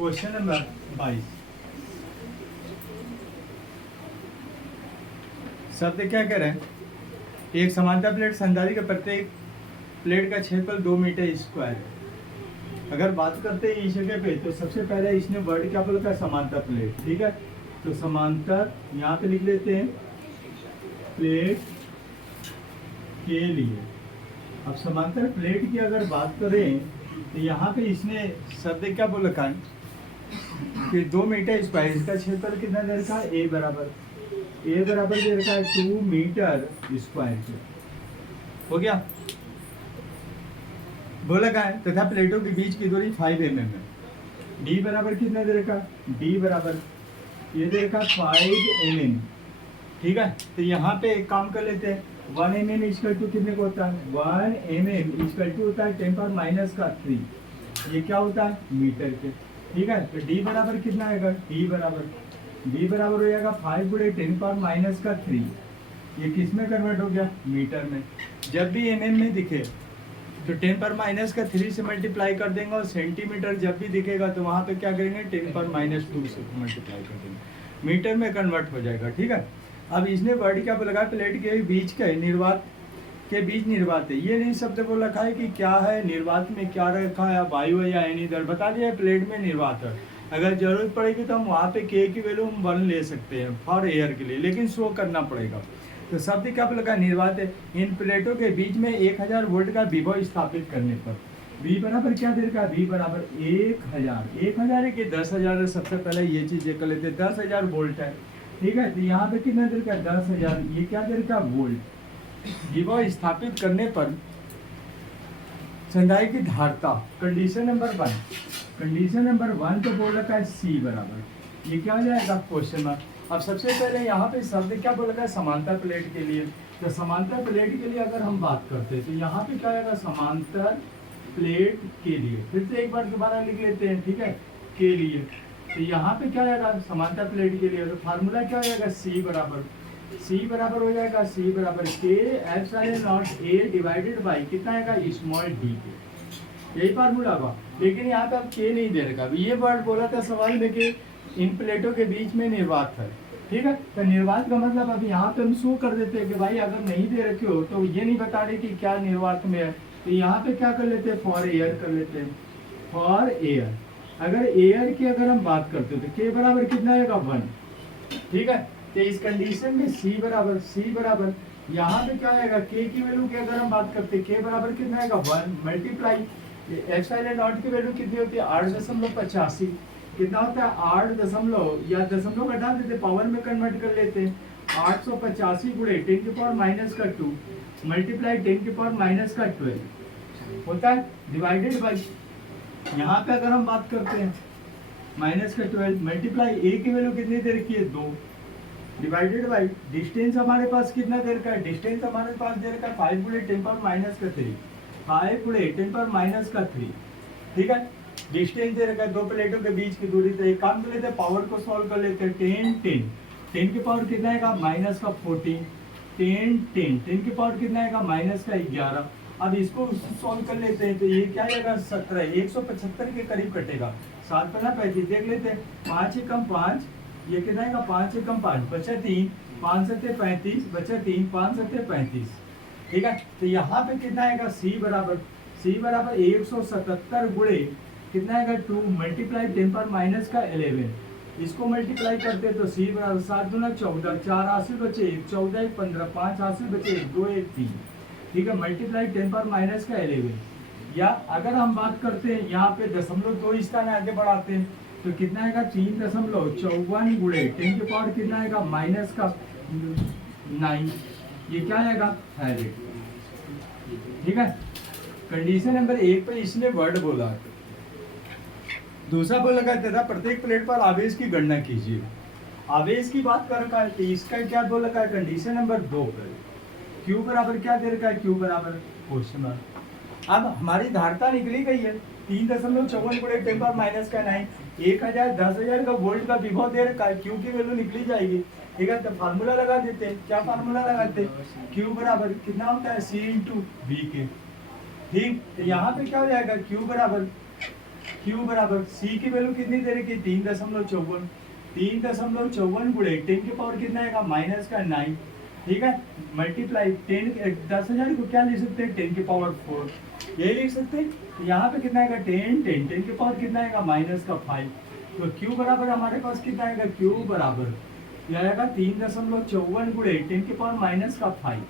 Question number 22। शब्द क्या कह रहे हैं? एक समांतर प्लेट संधारित्र के प्रत्येक प्लेट का क्षेत्रफल 2 मीटर स्क्वायर है। अगर बात करते हैं इस जगह पे तो सबसे पहले इसने वर्ड क्या बोला था? समांतर प्लेट। ठीक है, तो समांतर यहाँ पे लिख लेते हैं प्लेट के लिए। अब समांतर प्लेट की अगर बात करें तो यहाँ पे इसने शब्द क्या बोल रखा है कि 2 मीटर स्क्वायर। इसका क्षेत्रफल कितना दे रखा है? ए बराबर दे रखा है 2 मीटर स्क्वायर। हो गया? बोला क्या है? तथा प्लेटों के बीच की दूरी 5 mm है। डी बराबर कितना दे रखा? डी बराबर ये दे रखा 5 mm। ठीक है, तो यहाँ पे एक काम कर लेते हैं। 1 mm इक्वल टू कितने को होता है? 1 mm इक्वल टू होता है 10⁻³ ये क्या होता है? मीटर के। ठीक है, तो डी बराबर कितना आएगा? डी बराबर हो जाएगा 5 गुणे 10⁻³ ये किस में कन्वर्ट हो गया? मीटर में। जब भी mm में दिखे तो 10⁻³ से मल्टीप्लाई कर देंगे, और सेंटीमीटर जब भी दिखेगा तो वहाँ पे क्या करेंगे? 10⁻² से मल्टीप्लाई कर देंगे, मीटर में कन्वर्ट हो जाएगा। ठीक है, अब इसने वर्ड क्या बोला? प्लेट के बीच के निर्वात के बीच निर्वात है। ये नहीं शब्द बोल रखा है कि क्या है निर्वात में, क्या रखा है? वायु है या एनी दर बता दिया है। प्लेट में निर्वात है। अगर जरूरत पड़ेगी तो हम वहाँ पे के की वैल्यू हम 1 ले सकते हैं फॉर एयर के लिए, लेकिन शो करना पड़ेगा। तो शब्द क्या बोला? निर्वात है। इन प्लेटों के बीच में 1000 वोल्ट का विभव स्थापित करने पर V बराबर क्या दे रखा है? V बराबर 1000 है कि 10,000 है? सबसे पहले ये चीज कर लेते हैं। 10,000 वोल्ट है। ठीक है, तो यहाँ पे कितना दे रखा है? 10,000। ये क्या दे रखा है? वोल्ट। विभव स्थापित करने पर संधारित्र की धारिता। कंडीशन नंबर 1 तो बोल रखा है C बराबर, ये क्या हो जाएगा? Question mark. अब सबसे पहले यहाँ पे शब्द क्या बोल रखा है? समांतर प्लेट के लिए। तो समांतर प्लेट के लिए अगर हम बात करते हैं तो यहाँ पे क्या आएगा? समांतर प्लेट के लिए। फिर से एक बार दोबारा लिख लेते हैं। ठीक है, के लिए। तो यहाँ पे क्या आएगा? समांतर प्लेट के लिए तो फार्मूला क्या हो जाएगा? C बराबर हो जाएगा C बराबर के epsilon not A divided by कितना आएगा? स्मॉल d के। यही फार्मूला होगा, लेकिन यहाँ पे अब के नहीं दे रखा। ये वर्ड बोला था सवाल में कि इन प्लेटों के बीच में निर्वात है। ठीक है, तो निर्वात का मतलब अब यहाँ पे हम शो कर देते हैं कि भाई अगर नहीं दे रखे हो तो ये नहीं बता रहे कि क्या निर्वात में है, तो यहाँ पे क्या कर लेते हैं? फॉर एयर कर लेते हैं। फॉर एयर, अगर एयर की अगर हम बात करते हो तो के बराबर कितना आएगा? 1। ठीक है, तो इस कंडीशन में C बराबर यहाँ पे क्या आएगा? के की वैल्यू की अगर हम बात करते हैं के बराबर कितना आएगा? 1 मल्टीप्लाई एप्सिलॉन नॉट की वैल्यू कितनी होती है? 8.85। कितना होता है? 8 दशमलव या दशमलव घटा देते, पावर में कन्वर्ट कर लेते हैं। 885 गुणे 10⁻² मल्टीप्लाई 10⁻² होता है डिवाइडेड बाई, यहाँ पे अगर हम बात करते हैं -12 मल्टीप्लाई ए की वैल्यू कितनी दे रखी है? 2 डिवाइडेड बाई डिस्टेंस हमारे पास कितना दे रखा है? डिस्टेंस हमारे पास दे रखा है 5 गुणे 10⁻³ 5 गुणे 10⁻³ ठीक है, डिस्टेंस दे रखा है दो प्लेटों के बीच की दूरी। तो एक काम कर लेते हैं, पावर को सॉल्व कर लेते हैं। 10 की पावर कितना आएगा? -14 10 की पावर कितना आएगा? -11। अब इसको सॉल्व कर लेते हैं तो ये क्या आएगा? 17 175 के करीब कटेगा। 7 पना 35 देख लेते हैं। 5 एकम 5 ये कितना आएगा? 5 एकम 5 बचा 3 5 सत्ते 35 बचा 3 5 सत्ते 35 ठीक है। तो यहाँ पे कितना आएगा? C बराबर 177 गुणे कितना आएगा? 2 मल्टीप्लाई 10⁻11 इसको मल्टीप्लाई करते तो C बराबर 7 दूना 14 4 80 बचे 1 14 1 15 5 80 बचे 1 2 1 3 ठीक है, मल्टीप्लाई 10⁻11। या अगर हम बात करते हैं यहाँ पे दशमलव 2 स्थान आगे बढ़ाते हैं तो कितना आएगा? 3.54 गुणे 10 की पावर कितना आएगा? -9 ये क्या आएगा? फैरेड। ठीक है, कंडीशन नंबर 1 पे इसने वर्ड बोला। दूसरा बोल लगा था प्रत्येक प्लेट पर आवेश की गणना कीजिए। आवेश की बात कर रखा है तो इसका क्या बोल रखा है? कंडीशन नंबर 2 पर Q बराबर क्या दे रखा है? Q बराबर क्वेश्चन मार्क। अब हमारी धारिता निकली गई है 3.54 गुणे 10⁻9 1000 10,000 का वोल्ट का विभव दे रखा है। Q की वैल्यू निकली जाएगी। ठीक है, तो फार्मूला लगा देते हैं। क्या फार्मूला लगाते हैं? Q बराबर कितना होता है? C × V के। ठीक, तो यहाँ पे क्या हो जाएगा? Q बराबर Q बराबर C की वैल्यू कितनी दे रखी है 3.54, 3.54 गुणे 10 की पावर कितना आएगा -9, ठीक है, मल्टीप्लाई 10,000 को क्या लिख सकते हैं 10 की पावर 4, ये लिख सकते हैं। तो यहाँ पे कितना आएगा 10 की पावर कितना आएगा -5, तो Q बराबर हमारे पास कितना आएगा Q बराबर ये आएगा 3.54 गुणे 10 की पावर -5,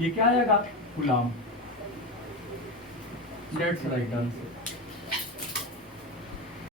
ये क्या आएगा कूलम। That's right answer.